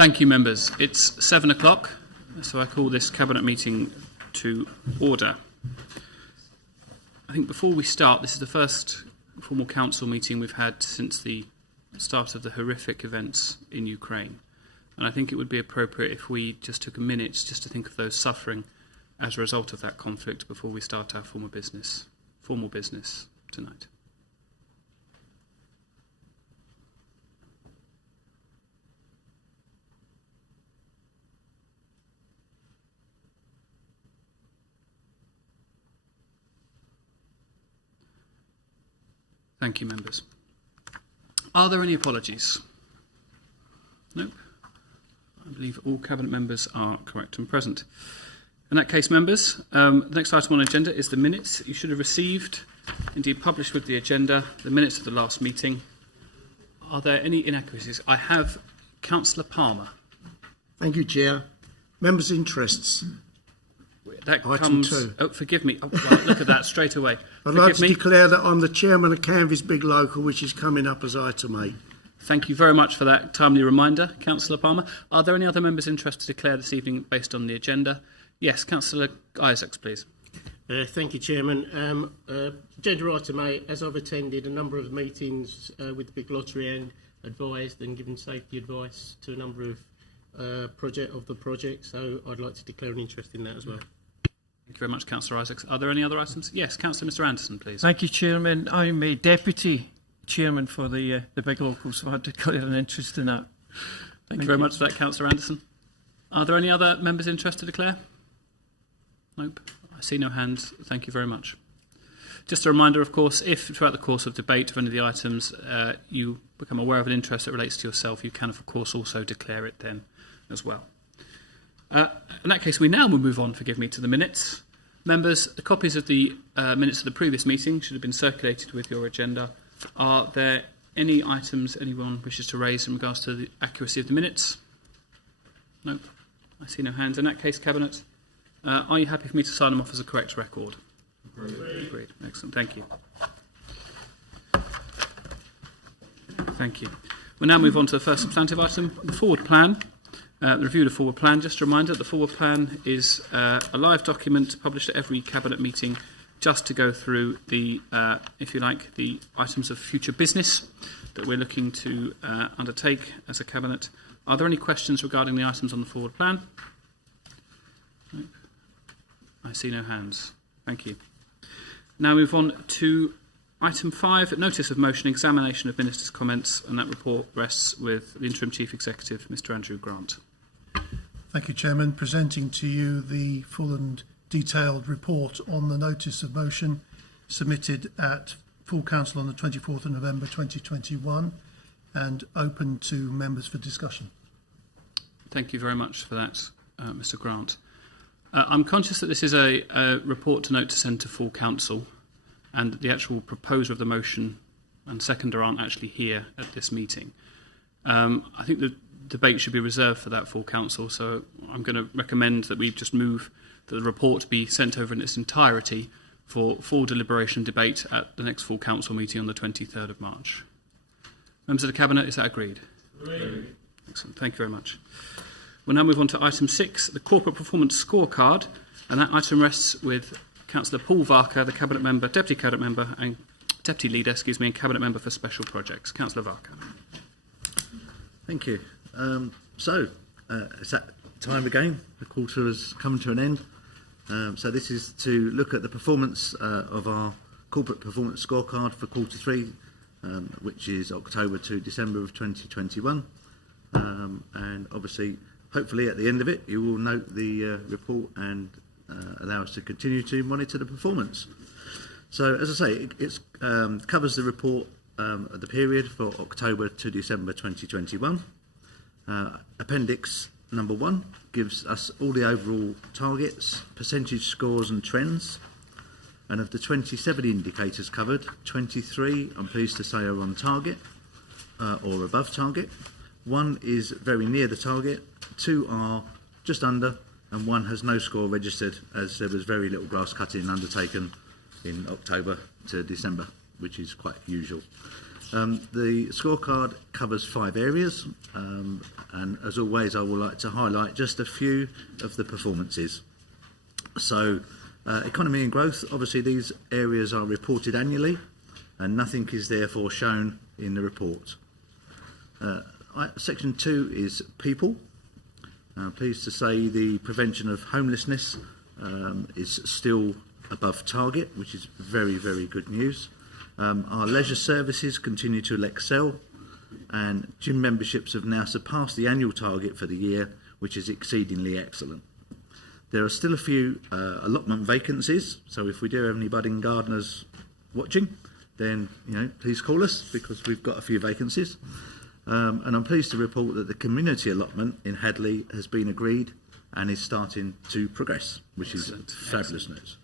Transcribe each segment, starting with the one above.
Thank you, members. It's 7 o'clock, so I call this Cabinet meeting to order. I think before we start, this is the first formal council meeting we've had since the start of the horrific events in Ukraine. And I think it would be appropriate if we just took a minute just to think of those suffering as a result of that conflict before we start our formal business tonight. Thank you, members. Are there any apologies? Nope. I believe all Cabinet members are correct and present. In that case, members, the next item on the agenda is the minutes. You should have received, indeed published with the agenda, the minutes of the last meeting. Are there any inaccuracies? I have Councillor Palmer. Thank you, Chair. Members' interests. That Item comes. 2. Oh, forgive me. Oh, well, look at that straight away. I'd like to declare that I'm the chairman of Canvey's Big Local, which is coming up as item 8. Thank you very much for that timely reminder, Councillor Palmer. Are there any other members' interested to declare this evening based on the agenda? Yes, Councillor Isaacs, please. Thank you, Chairman. Agenda item 8, as I've attended a number of meetings with the Big Lottery and advised and given safety advice to a number of projects, so I'd like to declare an interest in that as well. Thank you very much, Councillor Isaacs. Are there any other items? Yes, Councillor Mr Anderson, please. Thank you, Chairman. I'm a deputy chairman for the Big Local, so I declare an interest in that. Thank you very much for that, Councillor Anderson. Are there any other members interested to declare? Nope. I see no hands. Thank you very much. Just a reminder, of course, if throughout the course of debate of any of the items you become aware of an interest that relates to yourself, you can, of course, also declare it then as well. In that case, we now will move on, forgive me, to the minutes. Members, the copies of the minutes of the previous meeting should have been circulated with your agenda. Are there any items anyone wishes to raise in regards to the accuracy of the minutes? Nope. I see no hands. In that case, Cabinet, are you happy for me to sign them off as a correct record? Agreed. Excellent. Thank you. Thank you. We'll now move on to the first substantive item, the forward plan. The review of the forward plan. Just a reminder, the forward plan is a live document published at every Cabinet meeting just to go through the, if you like, the items of future business that we're looking to undertake as a Cabinet. Are there any questions regarding the items on the forward plan? Nope. I see no hands. Thank you. Now move on to item 5, notice of motion, examination of Minister's comments, and that report rests with the Interim Chief Executive, Mr Andrew Grant. Thank you, Chairman. Presenting to you the full and detailed report on the notice of motion submitted at full council on the 24th of November 2021 and open to members for discussion. Thank you very much for that, Mr Grant. I'm conscious that this is a report to note to send to full council, and the actual proposer of the motion and seconder aren't actually here at this meeting. I think the debate should be reserved for that full council, so I'm going to recommend that we just move that the report be sent over in its entirety for full deliberation and debate at the next full council meeting on the 23rd of March. Members of the Cabinet, is that agreed? Agreed. Excellent, thank you very much. We'll now move on to item 6, the Corporate Performance Scorecard, and that item rests with Councillor Paul Varker, the Cabinet Member, Deputy Cabinet Member and Deputy Leader, and Cabinet Member for Special Projects. Councillor Varker. Thank you. It's that time again. The quarter has come to an end. So this is to look at the performance of our Corporate Performance Scorecard for quarter 3, which is October to December of 2021. And obviously, hopefully at the end of it, you will note the report and allow us to continue to monitor the performance. So, as I say, it covers the report of the period for October to December 2021. Appendix number 1 gives us all the overall targets, percentage scores and trends. And of the 27 indicators covered, 23, I'm pleased to say, are on target or above target. 1 is very near the target, 2 are just under, and 1 has no score registered, as there was very little grass cutting undertaken in October to December, which is quite usual. The scorecard covers 5 areas, and as always I would like to highlight just a few of the performances. So economy and growth, obviously these areas are reported annually and nothing is therefore shown in the report. Section 2 is people. Pleased to say the prevention of homelessness is still above target, which is very, very good news. Our leisure services continue to excel, and gym memberships have now surpassed the annual target for the year, which is exceedingly excellent. There are still a few allotment vacancies, so if we do have any budding gardeners watching, then please call us because we've got a few vacancies. And I'm pleased to report that the community allotment in Hadley has been agreed and is starting to progress, which is fabulous news.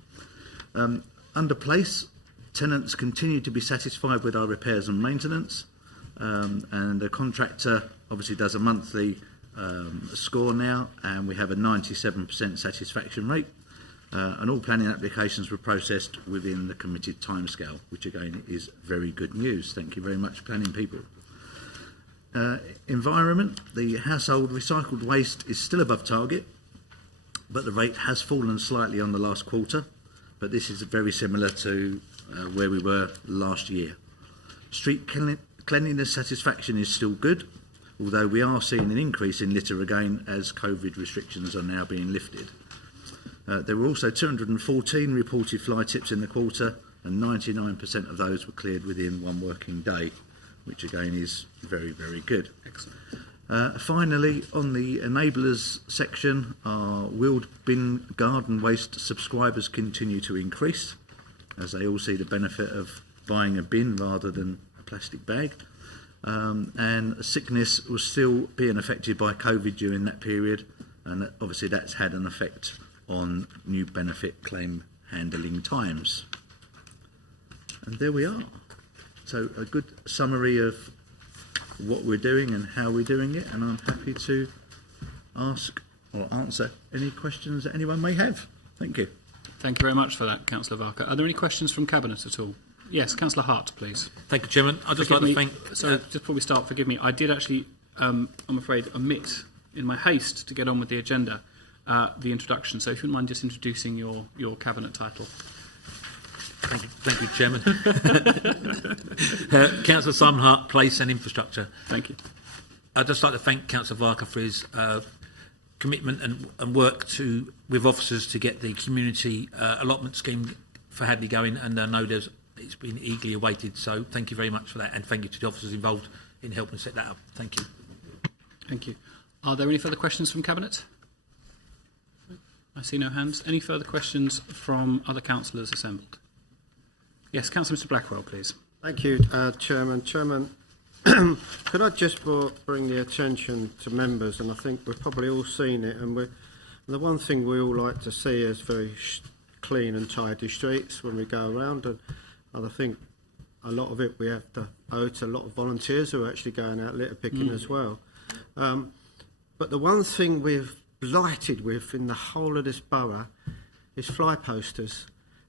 Under place, tenants continue to be satisfied with our repairs and maintenance, and the contractor obviously does a monthly score now, and we have a 97% satisfaction rate, and all planning applications were processed within the committed timescale, which again is very good news. Thank you very much, planning people. Environment, the household recycled waste is still above target, but the rate has fallen slightly on the last quarter, but this is very similar to where we were last year. Street cleanliness satisfaction is still good, although we are seeing an increase in litter again as COVID restrictions are now being lifted. There were also 214 reported fly tips in the quarter, and 99% of those were cleared within 1 working day, which again is very, very good. Excellent. Finally, on the enablers section, our wheeled bin garden waste subscribers continue to increase, as they all see the benefit of buying a bin rather than a plastic bag. And sickness was still being affected by COVID during that period, and obviously that's had an effect on new benefit claim handling times. And there we are. So a good summary of what we're doing and how we're doing it, and I'm happy to ask or answer any questions that anyone may have. Thank you. Thank you very much for that, Councillor Varker. Are there any questions from Cabinet at all? Yes, Councillor Hart, please. Thank you, Chairman. I'd just like to thank... Sorry, just before we start, forgive me. I did actually, I'm afraid, omit, in my haste to get on with the agenda, the introduction. So if you wouldn't mind just introducing your Cabinet title. Thank you, Chairman. Councillor Simon Hart, Place and Infrastructure. Thank you. I'd just like to thank Councillor Varker for his commitment and work with officers to get the community allotment scheme for Hadley going, and I know it's been eagerly awaited, so thank you very much for that, and thank you to the officers involved in helping set that up. Thank you. Thank you. Are there any further questions from Cabinet? I see no hands. Any further questions from other councillors assembled? Yes, Councillor Mr Blackwell, please. Thank you, Chairman. Could I just bring the attention to members, and I think we've probably all seen it, and the one thing we all like to see is very clean and tidy streets when we go around, and I think a lot of it we have to owe to a lot of volunteers who are actually going out litter picking as well. But the one thing we're blighted with in the whole of this borough is fly posters.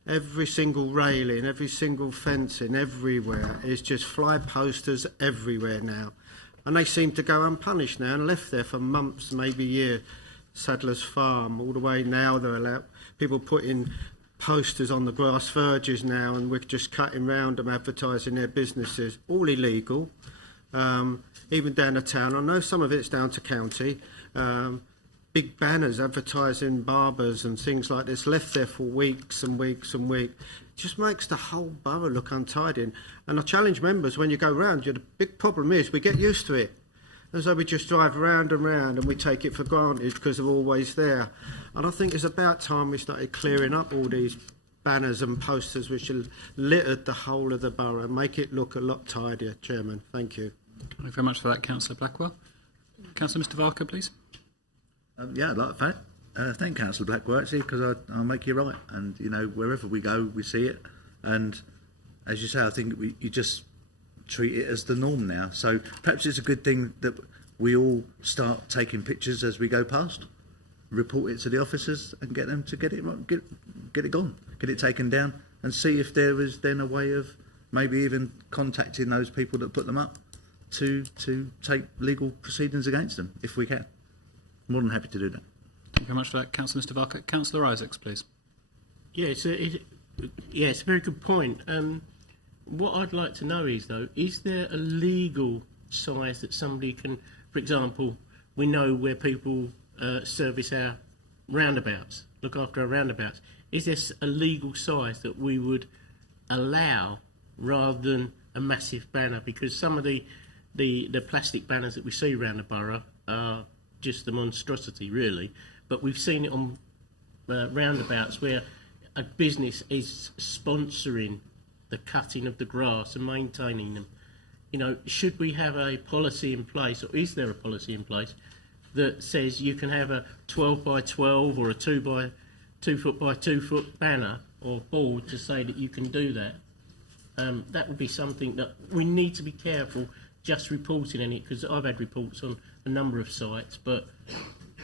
Every single railing, every single fencing, everywhere is just fly posters everywhere now. And they seem to go unpunished now and left there for months, maybe a year. Sadler's Farm, all the way now they're allowed, people putting posters on the grass verges now, and we're just cutting round them advertising their businesses, all illegal. Even down the town, I know some of it's down to county, big banners advertising barbers and things like this, left there for weeks and weeks and weeks. It just makes the whole borough look untidy. And I challenge members, when you go round, the big problem is we get used to it. As though we just drive round and round and we take it for granted because they're always there. And I think it's about time we started clearing up all these banners and posters which have littered the whole of the borough and make it look a lot tidier, Chairman. Thank you. Thank you very much for that, Councillor Blackwell. Councillor Mr Varker, please. Yeah, I'd like to thank Councillor Blackwell, actually, because I'll make you right. And, wherever we go, we see it. And as you say, I think you just treat it as the norm now. So perhaps it's a good thing that we all start taking pictures as we go past, report it to the officers and get them to get it gone, get it taken down, and see if there is then a way of maybe even contacting those people that put them up to take legal proceedings against them, if we can. More than happy to do that. Thank you very much for that, Councillor Mr Varker. Councillor Isaacs, please. Yeah, it's a very good point. What I'd like to know is, though, is there a legal size that somebody can, for example, we know where people service our roundabouts, look after our roundabouts. Is there a legal size that we would allow rather than a massive banner? Because some of the plastic banners that we see around the borough are just a monstrosity, really. But we've seen it on roundabouts where a business is sponsoring the cutting of the grass and maintaining them. You know, should we have a policy in place, or is there a policy in place that says you can have a 12 by 12 or a 2 foot by 2 foot banner or board to say that you can do that? That would be something that we need to be careful just reporting in it, because I've had reports on a number of sites, but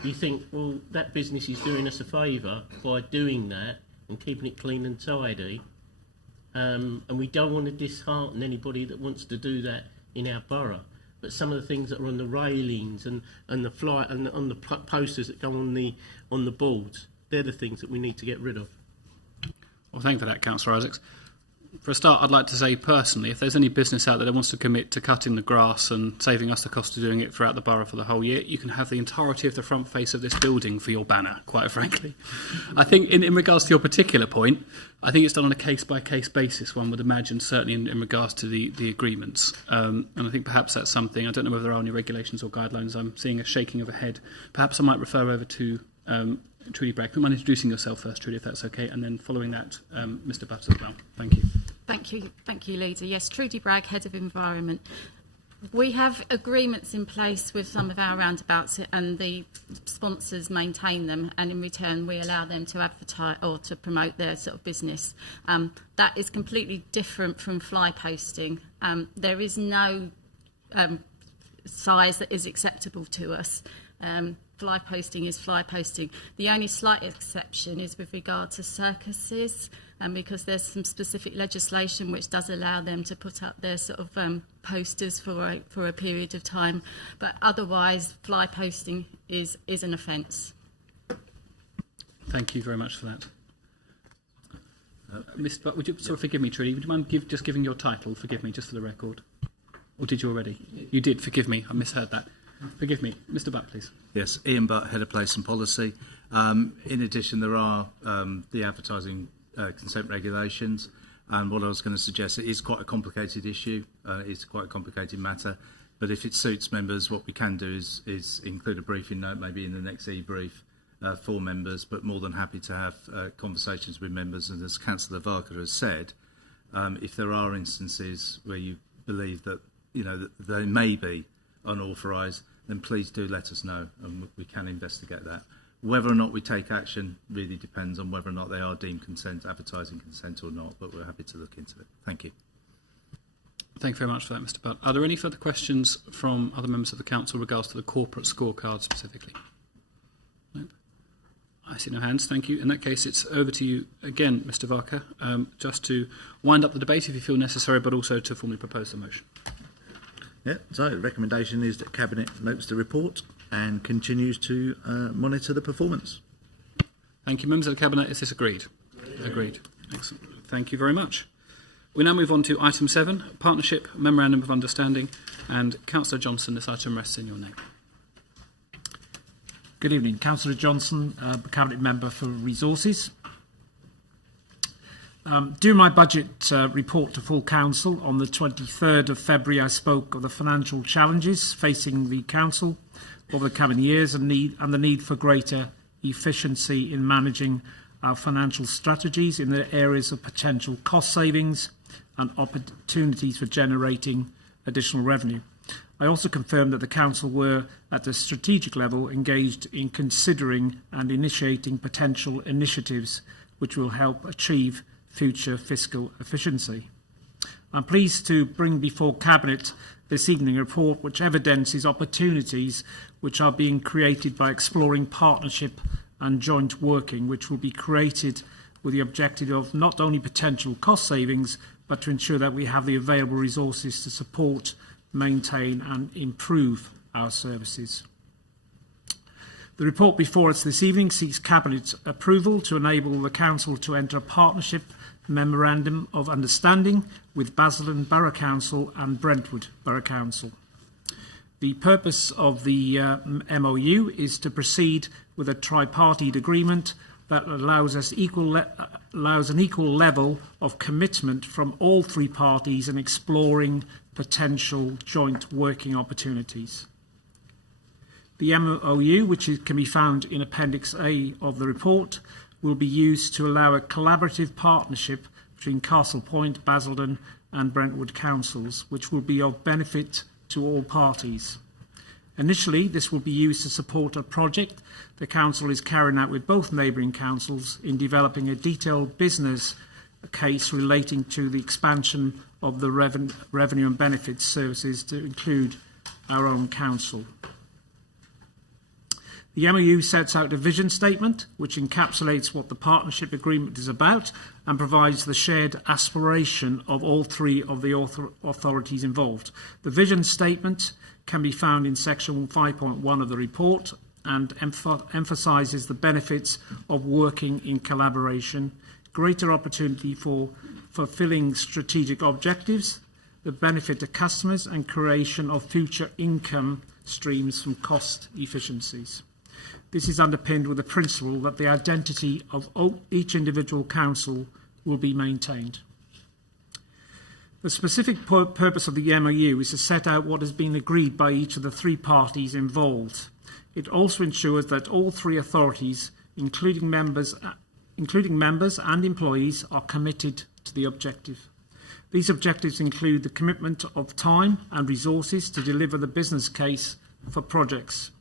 you think, well, that business is doing us a favour by doing that and keeping it clean and tidy, and we don't want to dishearten anybody that wants to do that in our borough. But some of the things that are on the railings and the fly and on the posters that go on the boards, they're the things that we need to get rid of. Well, thank you for that, Councillor Isaacs. For a start, I'd like to say personally, if there's any business out there that wants to commit to cutting the grass and saving us the cost of doing it throughout the borough for the whole year, you can have the entirety of the front face of this building for your banner, quite frankly. I think in regards to your particular point, I think it's done on a case-by-case basis, one would imagine, certainly in regards to the agreements. And I think perhaps that's something, I don't know whether there are any regulations or guidelines. I'm seeing a shaking of a head. Perhaps I might refer over to Trudy Bragg. Would you mind introducing yourself first, Trudy, if that's okay, and then following that, Mr Butt as well. Thank you. Thank you, Leader. Yes, Trudy Bragg, Head of Environment. We have agreements in place with some of our roundabouts, and the sponsors maintain them, and in return we allow them to advertise or to promote their sort of business. That is completely different from fly posting. There is no size that is acceptable to us. Fly posting is fly posting. The only slight exception is with regard to circuses, because there's some specific legislation which does allow them to put up their sort of posters for a period of time. But otherwise, fly posting is an offence. Thank you very much for that. Mr. Butt, would you sort of forgive me, Trudy? Would you mind just giving your title? Forgive me, just for the record. Or did you already? You did. Forgive me. I misheard that. Forgive me. Mr. Butt, please. Yes, Ian Butt, Head of Place and Policy. In addition, there are the advertising consent regulations, and what I was going to suggest, it is quite a complicated issue. It's quite a complicated matter, but if it suits members, what we can do is include a briefing note, maybe in the next e-brief for members, but more than happy to have conversations with members. And as Councillor Varker has said, if there are instances where you believe that that they may be unauthorised, then please do let us know, and we can investigate that. Whether or not we take action really depends on whether or not they are deemed advertising consent or not, but we're happy to look into it. Thank you. Thank you very much for that, Mr. Butt. Are there any further questions from other members of the Council with regards to the corporate scorecard specifically? Nope. I see no hands. Thank you. In that case, it's over to you again, Mr. Varker, just to wind up the debate if you feel necessary, but also to formally propose the motion. Yeah, so the recommendation is that Cabinet notes the report and continues to monitor the performance. Thank you, members of the Cabinet. Is this agreed? Yeah. Agreed. Excellent. Thank you very much. We now move on to item 7, Partnership Memorandum of Understanding, and Councillor Johnson, this item rests in your name. Good evening. Councillor Johnson, Cabinet Member for Resources. During my budget report to full council on the 23rd of February, I spoke of the financial challenges facing the council over the coming years and the need for greater efficiency in managing our financial strategies in the areas of potential cost savings and opportunities for generating additional revenue. I also confirmed that the council were, at the strategic level, engaged in considering and initiating potential initiatives which will help achieve future fiscal efficiency. I'm pleased to bring before Cabinet this evening a report which evidences opportunities which are being created by exploring partnership and joint working, which will be created with the objective of not only potential cost savings, but but to ensure that we have the available resources to support, maintain and improve our services. The report before us this evening seeks Cabinet approval to enable the Council to enter a partnership memorandum of understanding with Basildon Borough Council and Brentwood Borough Council. The purpose of the MOU is to proceed with a tripartite agreement that allows an equal level of commitment from all three parties in exploring potential joint working opportunities. The MOU, which can be found in Appendix A of the report, will be used to allow a collaborative partnership between Castle Point, Basildon and Brentwood councils, which will be of benefit to all parties. Initially, this will be used to support a project the Council is carrying out with both neighbouring councils in developing a detailed business case relating to the expansion of the revenue and benefits services to include our own council. The MOU sets out a vision statement which encapsulates what the partnership agreement is about and provides the shared aspiration of all three of the authorities involved. The vision statement can be found in section 5.1 of the report and emphasises the benefits of working in collaboration, greater opportunity for fulfilling strategic objectives, the benefit to customers and creation of future income streams from cost efficiencies. This is underpinned with the principle that the identity of each individual council will be maintained. The specific purpose of the MOU is to set out what has been agreed by each of the three parties involved. It also ensures that all three authorities, including members and employees, are committed to the objective. These objectives include the commitment of time and resources to deliver the business case for projects,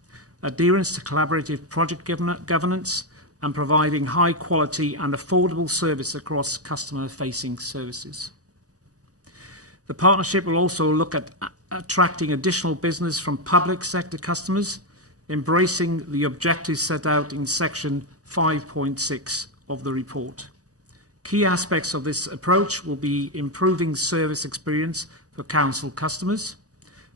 adherence to collaborative project governance, and providing high quality and affordable service across customer-facing services. The partnership will also look at attracting additional business from public sector customers, embracing the objectives set out in section 5.6 of the report. Key aspects of this approach will be improving service experience for council customers,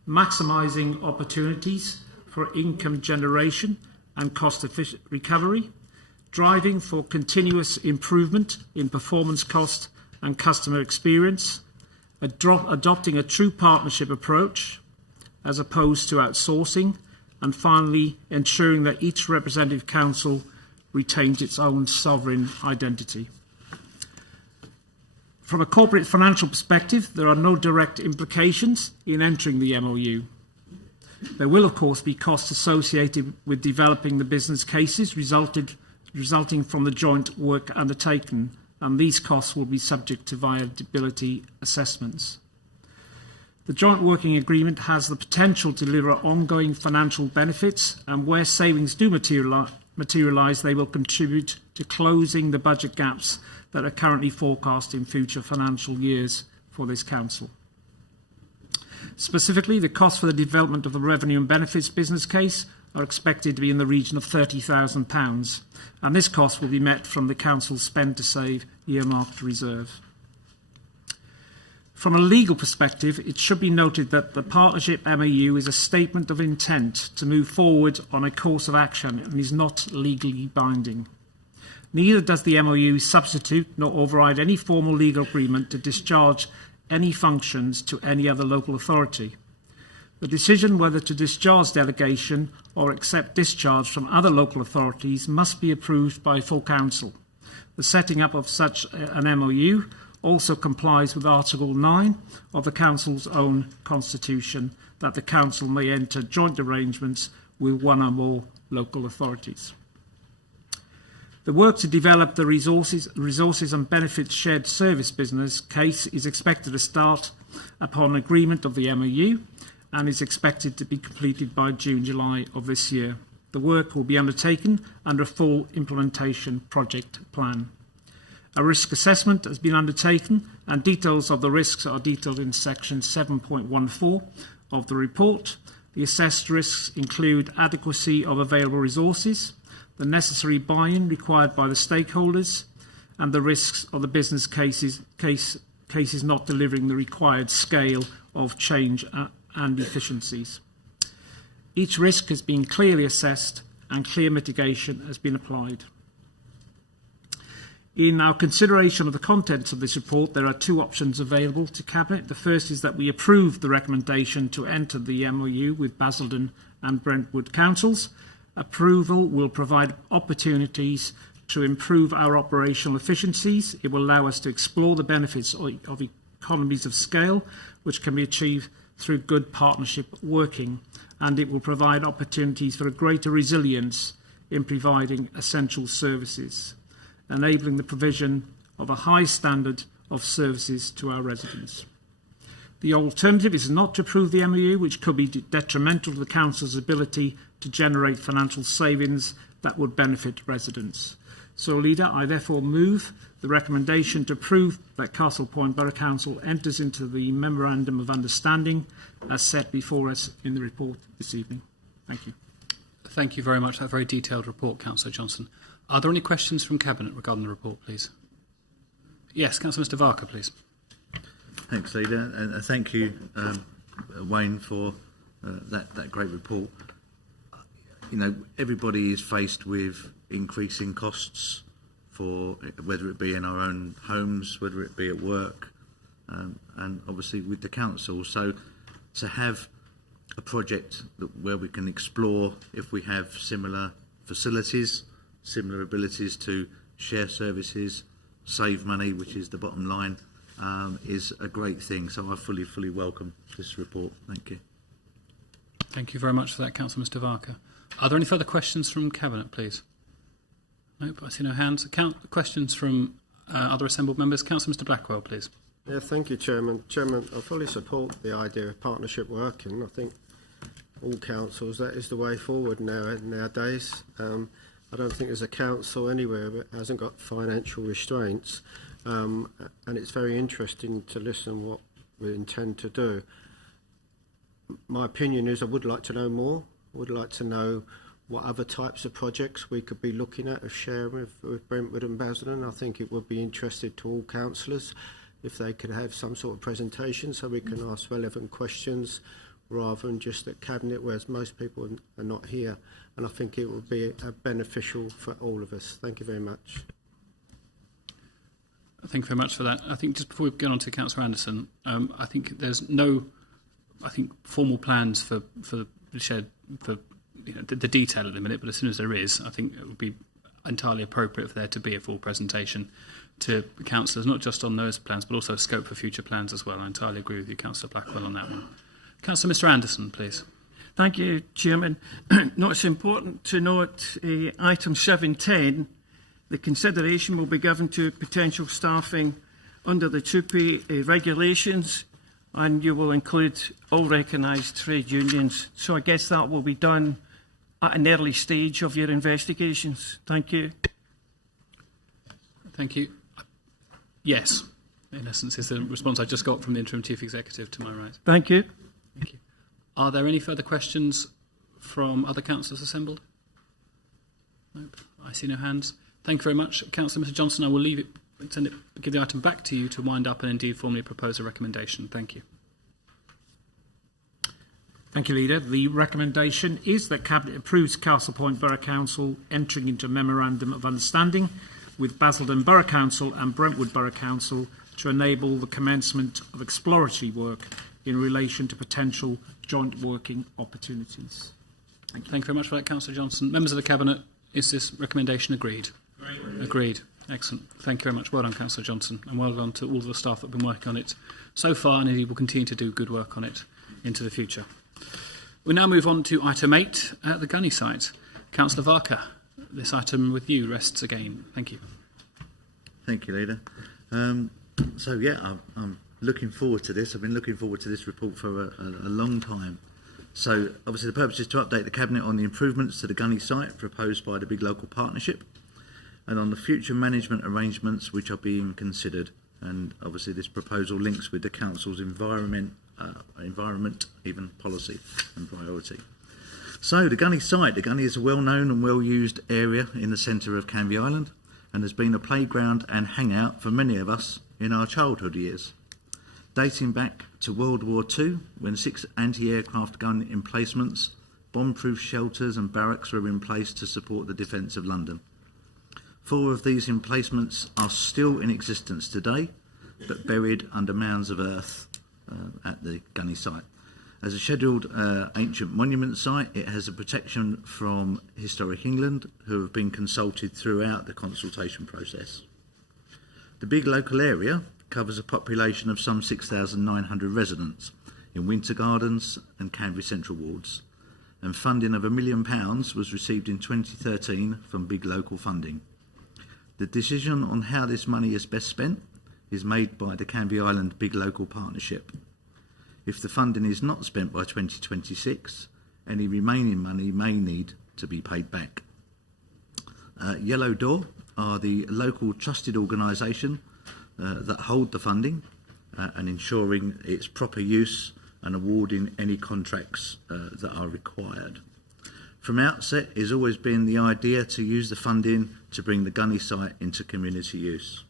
maximising opportunities for income generation and cost-efficient recovery, driving for continuous improvement in performance cost and customer experience, adopting a true partnership approach as opposed to outsourcing, and finally ensuring that each representative council retains its own sovereign identity. From a corporate financial perspective, there are no direct implications in entering the MOU. There will, of course, be costs associated with developing the business cases resulting from the joint work undertaken, and these costs will be subject to viability assessments. The joint working agreement has the potential to deliver ongoing financial benefits, and where savings do materialise, they will contribute to closing the budget gaps that are currently forecast in future financial years for this council. Specifically, the costs for the development of the revenue and benefits business case are expected to be in the region of £30,000, and this cost will be met from the council's spend to save earmarked reserve. From a legal perspective, it should be noted that the partnership MOU is a statement of intent to move forward on a course of action and is not legally binding. Neither does the MOU substitute nor override any formal legal agreement to discharge any functions to any other local authority. The decision whether to discharge delegation or accept discharge from other local authorities must be approved by full council. The setting up of such an MOU also complies with Article 9 of the Council's own constitution, that the Council may enter joint arrangements with one or more local authorities. The work to develop the resources and benefits shared service business case is expected to start upon agreement of the MOU and is expected to be completed by June-July of this year. The work will be undertaken under a full implementation project plan. A risk assessment has been undertaken, and details of the risks are detailed in section 7.14 of the report. The assessed risks include adequacy of available resources, the necessary buy-in required by the stakeholders, and the risks of the business case cases not delivering the required scale of change and efficiencies. Each risk has been clearly assessed and clear mitigation has been applied. In our consideration of the contents of this report, there are two options available to Cabinet. The first is that we approve the recommendation to enter the MOU with Basildon and Brentwood councils. Approval will provide opportunities to improve our operational efficiencies. It will allow us to explore the benefits of economies of scale, which can be achieved through good partnership working, and it will provide opportunities for a greater resilience in providing essential services, enabling the provision of a high standard of services to our residents. The alternative is not to approve the MOU, which could be detrimental to the Council's ability to generate financial savings that would benefit residents. So, Leader, I therefore move the recommendation to approve that Castle Point Borough Council enters into the Memorandum of Understanding as set before us in the report this evening. Thank you. Thank you very much for that very detailed report, Councillor Johnson. Are there any questions from Cabinet regarding the report, please? Yes, Councillor Mr Varker, please. Thanks, Leader, and thank you, Wayne, for that great report. You know, everybody is faced with increasing costs, for whether it be in our own homes, whether it be at work, and obviously with the council. So to have a project where we can explore if we have similar facilities, similar abilities to share services, save money, which is the bottom line, is a great thing. So I fully welcome this report. Thank you. Thank you very much for that, Councillor Mr Varker. Are there any further questions from Cabinet, please? Nope, I see no hands. Questions from other assembled members. Councillor Mr Blackwell, please. Yeah, thank you, Chairman. Chairman, I fully support the idea of partnership working. I think all councils, that is the way forward nowadays. I don't think there's a council anywhere that hasn't got financial restraints, and it's very interesting to listen what we intend to do. My opinion is I would like to know more. I would like to know what other types of projects we could be looking at of share with Brentwood and Basildon. I think it would be interesting to all councillors if they could have some sort of presentation so we can ask relevant questions rather than just at Cabinet, whereas most people are not here. And I think it would be beneficial for all of us. Thank you very much. Thank you very much for that. I think just before we get on to Councillor Anderson, I think there's no, formal plans for the shed for the detail at the minute, but as soon as there is, I think it would be entirely appropriate for there to be a full presentation to councillors, not just on those plans, but also scope for future plans as well. I entirely agree with you, Councillor Blackwell, on that one. Councillor Mr Anderson, please. Thank you, Chairman. Now, it's important to note item 7.10, the consideration will be given to potential staffing under the 2P regulations, and you will include all recognised trade unions. So I guess that will be done at an early stage of your investigations. Thank you. Thank you. Yes, in essence, is the response I just got from the Interim Chief Executive to my right. Thank you. Thank you. Are there any further questions from other councillors assembled? Nope. I see no hands. Thank you very much. Councillor Mr Johnson, I will leave it, give the item back to you to wind up and indeed formally propose a recommendation. Thank you. Thank you, Leader. The recommendation is that Cabinet approves Castle Point Borough Council entering into a Memorandum of Understanding with Basildon Borough Council and Brentwood Borough Council to enable the commencement of exploratory work in relation to potential joint working opportunities. Thank you very much for that, Councillor Johnson. Members of the Cabinet, is this recommendation agreed? Agreed. Excellent. Thank you very much. Well done, Councillor Johnson, and well done to all of the staff that have been working on it so far, and indeed will continue to do good work on it into the future. We now move on to item 8 at the Gunny site. Councillor Varker, this item with you rests again. Thank you. Thank you, Leader. I'm looking forward to this. I've been looking forward to this report for a long time. So obviously the purpose is to update the Cabinet on the improvements to the Gunny site proposed by the Big Local Partnership and on the future management arrangements which are being considered. And obviously this proposal links with the Council's environment, even policy and priority. So the Gunny site. The Gunny is a well-known and well-used area in the centre of Canvey Island and has been a playground and hangout for many of us in our childhood years. dating back to World War II, when 6 anti-aircraft gun emplacements, bomb-proof shelters and barracks were in place to support the defence of London. 4 of these emplacements are still in existence today, but buried under mounds of earth at the gunny site. As a scheduled ancient monument site, it has a protection from Historic England, who have been consulted throughout the consultation process. The big local area covers a population of some 6,900 residents in Winter Gardens and Canvey Central wards, and funding of £1 million was received in 2013 from big local funding. The decision on how this money is best spent is made by the Canvey Island Big Local Partnership. If the funding is not spent by 2026, any remaining money may need to be paid back. Yellow Door are the local trusted organisation that hold the funding and ensuring its proper use and awarding any contracts that are required. From outset, it has always been the idea to use the funding to bring the gunny site into community use.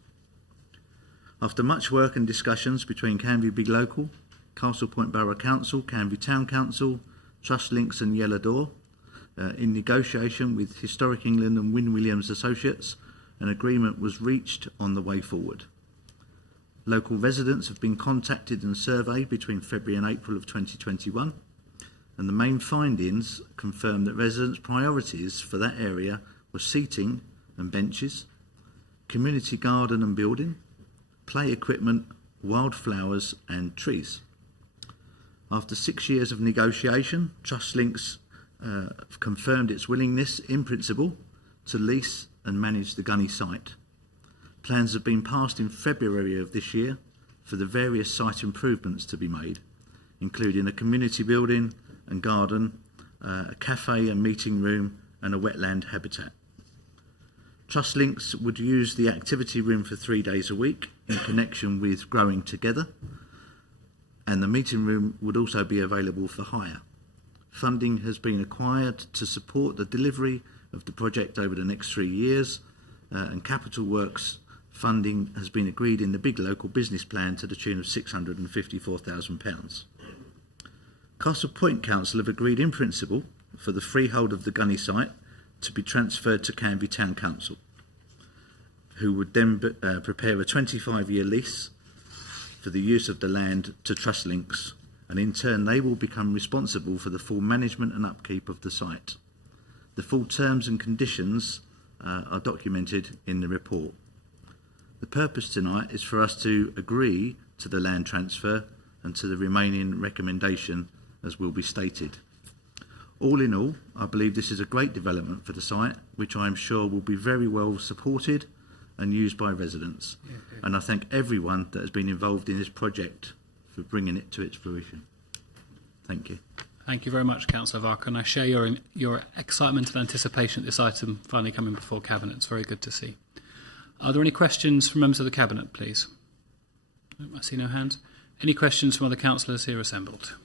After much work and discussions between Canvey Big Local, Castle Point Borough Council, Canvey Town Council, Trust Links and Yellow Door, in negotiation with Historic England and Wynne Williams Associates, an agreement was reached on the way forward. Local residents have been contacted and surveyed between February and April of 2021, and the main findings confirm that residents' priorities for that area were seating and benches, community garden and building, play equipment, wildflowers and trees. After 6 years of negotiation, Trust Links confirmed its willingness in principle to lease and manage the gunny site. Plans have been passed in February of this year for the various site improvements to be made, including a community building and garden, a cafe and meeting room and a wetland habitat. Trust Links would use the activity room for 3 days a week in connection with Growing Together, and the meeting room would also be available for hire. Funding has been acquired to support the delivery of the project over the next 3 years, and capital works funding has been agreed in the big local business plan to the tune of £654,000. Castle Point Council have agreed in principle for the freehold of the gunny site to be transferred to Canvey Town Council, who would then prepare a 25-year lease for the use of the land to Trust Links, and in turn they will become responsible for the full management and upkeep of the site. The full terms and conditions are documented in the report. The purpose tonight is for us to agree to the land transfer and to the remaining recommendation as will be stated. All in all, I believe this is a great development for the site, which I am sure will be very well supported and used by residents. And I thank everyone that has been involved in this project for bringing it to its fruition. Thank you. Thank you very much, Councillor Varka, and I share your excitement and anticipation at this item finally coming before Cabinet. It's very good to see. Are there any questions from members of the Cabinet, please? I see no hands. Any questions from other councillors here assembled?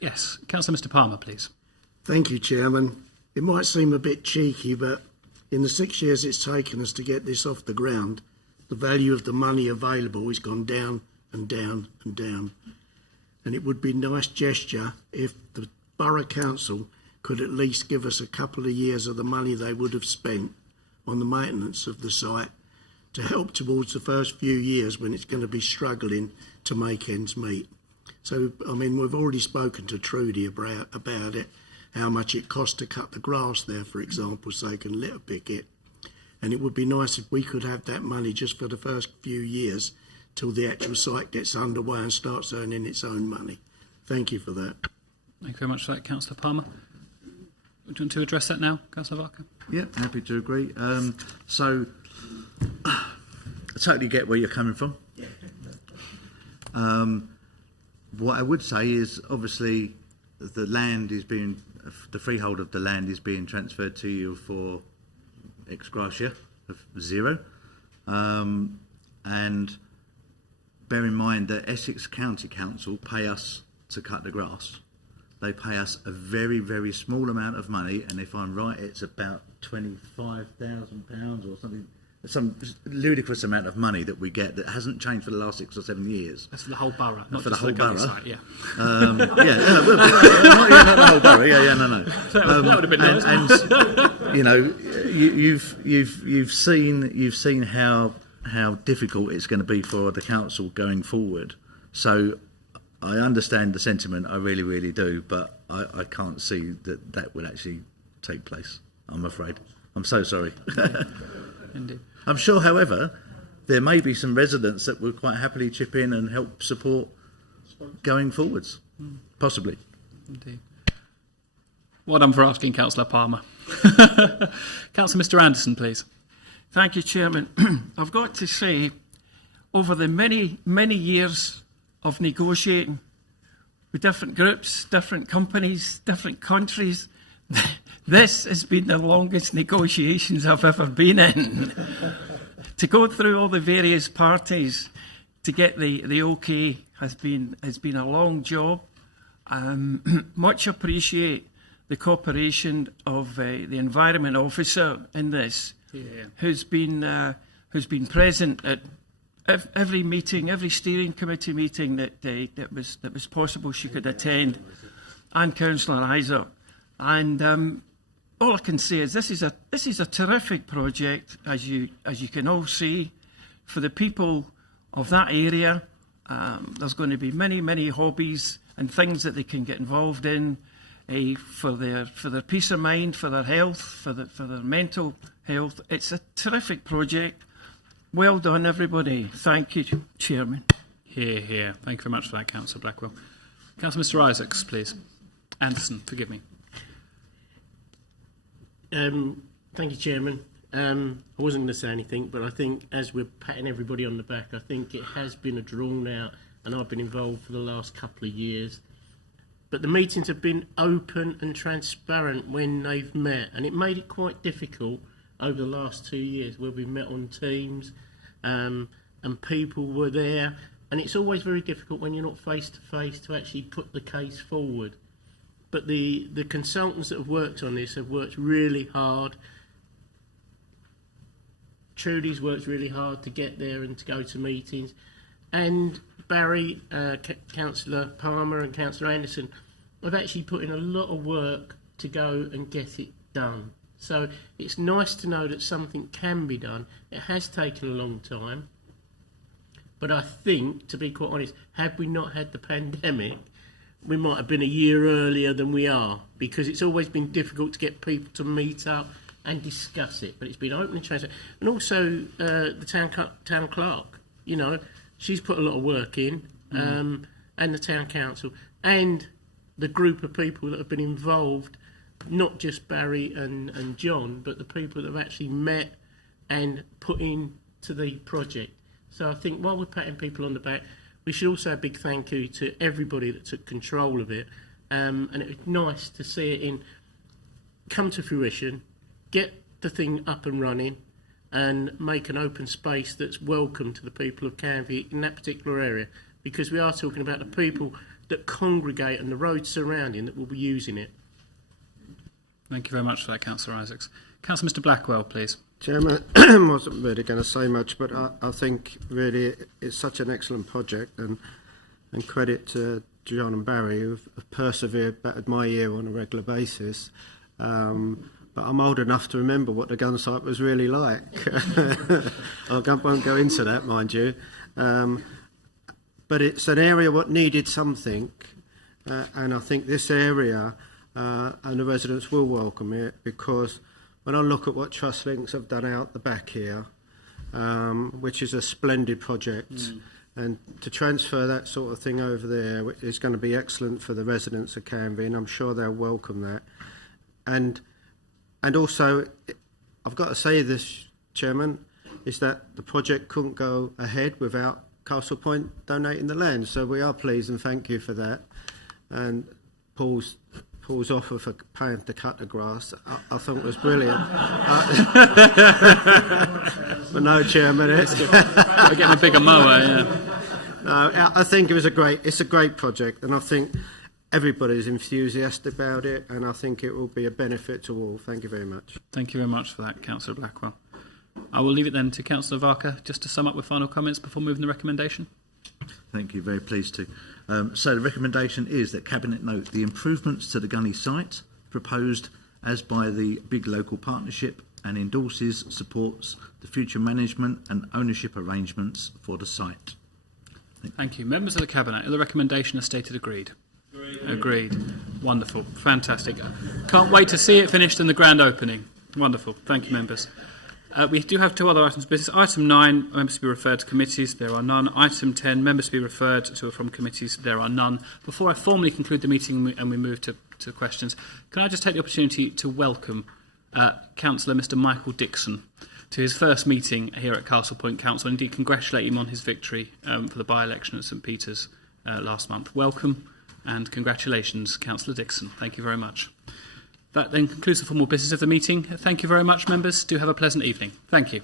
Yes, Councillor Mr Palmer, please. Thank you, Chairman. It might seem a bit cheeky, but in the 6 years it's taken us to get this off the ground, the value of the money available has gone down and down and down. And it would be a nice gesture if the Borough Council could at least give us a couple of years of the money they would have spent on the maintenance of the site to help towards the first few years when it's going to be struggling to make ends meet. So, I mean, we've already spoken to Trudy about it, how much it costs to cut the grass there, for example, so they can litter pick it. And it would be nice if we could have that money just for the first few years till the actual site gets underway and starts earning its own money. Thank you for that. Thank you very much for that, Councillor Palmer. Do you want to address that now, Councillor Varka? Yeah, happy to agree. So, I totally get where you're coming from. What I would say is, obviously, the freehold of the land is being transferred to you for ex gratia of zero. And bear in mind that Essex County Council pay us to cut the grass. They pay us a very, very small amount of money, and if I'm right, it's about £25,000 or something some ludicrous amount of money that we get that hasn't changed for the last 6 or 7 years. That's for the whole borough, not for just the whole borough. Site, yeah. Not the whole borough. Yeah, no. That would have been nice. And you know, you've seen how difficult it's going to be for the council going forward. So I understand the sentiment, I really, really do, but I can't see that would actually take place, I'm afraid. I'm so sorry. Indeed. I'm sure, however, there may be some residents that would quite happily chip in and help support going forwards, possibly. Indeed. Well done for asking, Councillor Palmer. Councillor Mr Anderson, please. Thank you, Chairman. I've got to say, over the many, many years of negotiating with different groups, different companies, different countries, this has been the longest negotiations I've ever been in. To go through all the various parties to get the OK has been a long job. Much appreciate the cooperation of the Environment Officer in this, who's been present at every meeting, every steering committee meeting that was possible she could attend, and Councillor Isaac. And all I can say is this is a terrific project, as you can all see, for the people of that area. There's going to be many hobbies and things that they can get involved in for their peace of mind, for their health, for their mental health. It's a terrific project. Well done, everybody. Thank you, Chairman. Here. Thank you very much for that, Councillor Blackwell. Councillor Mr Isaacs, please. Anderson, forgive me. Thank you, Chairman. I wasn't going to say anything, but I think as we're patting everybody on the back, I think it has been a drawn out, and I've been involved for the last couple of years. But the meetings have been open and transparent when they've met, and it made it quite difficult over the last 2 years where we met on Teams and people were there. And it's always very difficult when you're not face to face to actually put the case forward. But the consultants that have worked on this have worked really hard. Trudy's worked really hard to get there and to go to meetings. And Barry, Councillor Palmer and Councillor Anderson have actually put in a lot of work to go and get it done. So it's nice to know that something can be done. It has taken a long time. But I think, to be quite honest, had we not had the pandemic, we might have been a year earlier than we are, because it's always been difficult to get people to meet up and discuss it. But it's been open and transparent. And also the town clerk, you know, she's put a lot of work in, and the town council, and the group of people that have been involved, not just Barry and John, but the people that have actually met and put into the project. So I think while we're patting people on the back, we should also have a big thank you to everybody that took control of it. And it was nice to see it come to fruition, get the thing up and running, and make an open space that's welcome to the people of Canvey in that particular area, because we are talking about the people that congregate and the roads surrounding that will be using it. Thank you very much for that, Councillor Isaacs. Councillor Mr Blackwell, please. Chairman, I wasn't really going to say much, but I think really it's such an excellent project, and credit to John and Barry who've persevered, battered my ear on a regular basis. But I'm old enough to remember what the gun site was really like. I won't go into that, mind you. But it's an area what needed something, and I think this area and the residents will welcome it, because when I look at what Trust Links have done out the back here, which is a splendid project, and to transfer that sort of thing over there is going to be excellent for the residents of Canvey, and I'm sure they'll welcome that. And also, I've got to say this, Chairman, is that the project couldn't go ahead without Castle Point donating the land, so we are pleased and thank you for that. And Paul's offer for paying to cut the grass, I thought it was brilliant. But no, Chairman, we're getting a bigger mower. Yeah. No, I think it's a great project, and I think everybody's enthusiastic about it, and I think it will be a benefit to all. Thank you very much. Thank you very much for that, Councillor Blackwell. I will leave it then to Councillor Varker just to sum up with final comments before moving the recommendation. Thank you, very pleased to. So the recommendation is that Cabinet note the improvements to the Gunny site proposed as by the Big Local Partnership and endorses, supports the future management and ownership arrangements for the site. Thank you. Members of the Cabinet, the recommendation as stated agreed? Agreed. Wonderful. Fantastic. Can't wait to see it finished in the grand opening. Wonderful. Thank you, members. We do have two other items of business. Item 9, members to be referred to committees. There are none. Item 10, members to be referred to or from committees. There are none. Before I formally conclude the meeting and we move to questions, can I just take the opportunity to welcome Councillor Mr Michael Dixon to his first meeting here at Castle Point Council, and indeed congratulate him on his victory for the by-election at St Peter's last month. Welcome and congratulations, Councillor Dixon. Thank you very much. That then concludes the formal business of the meeting. Thank you very much, members. Do have a pleasant evening. Thank you.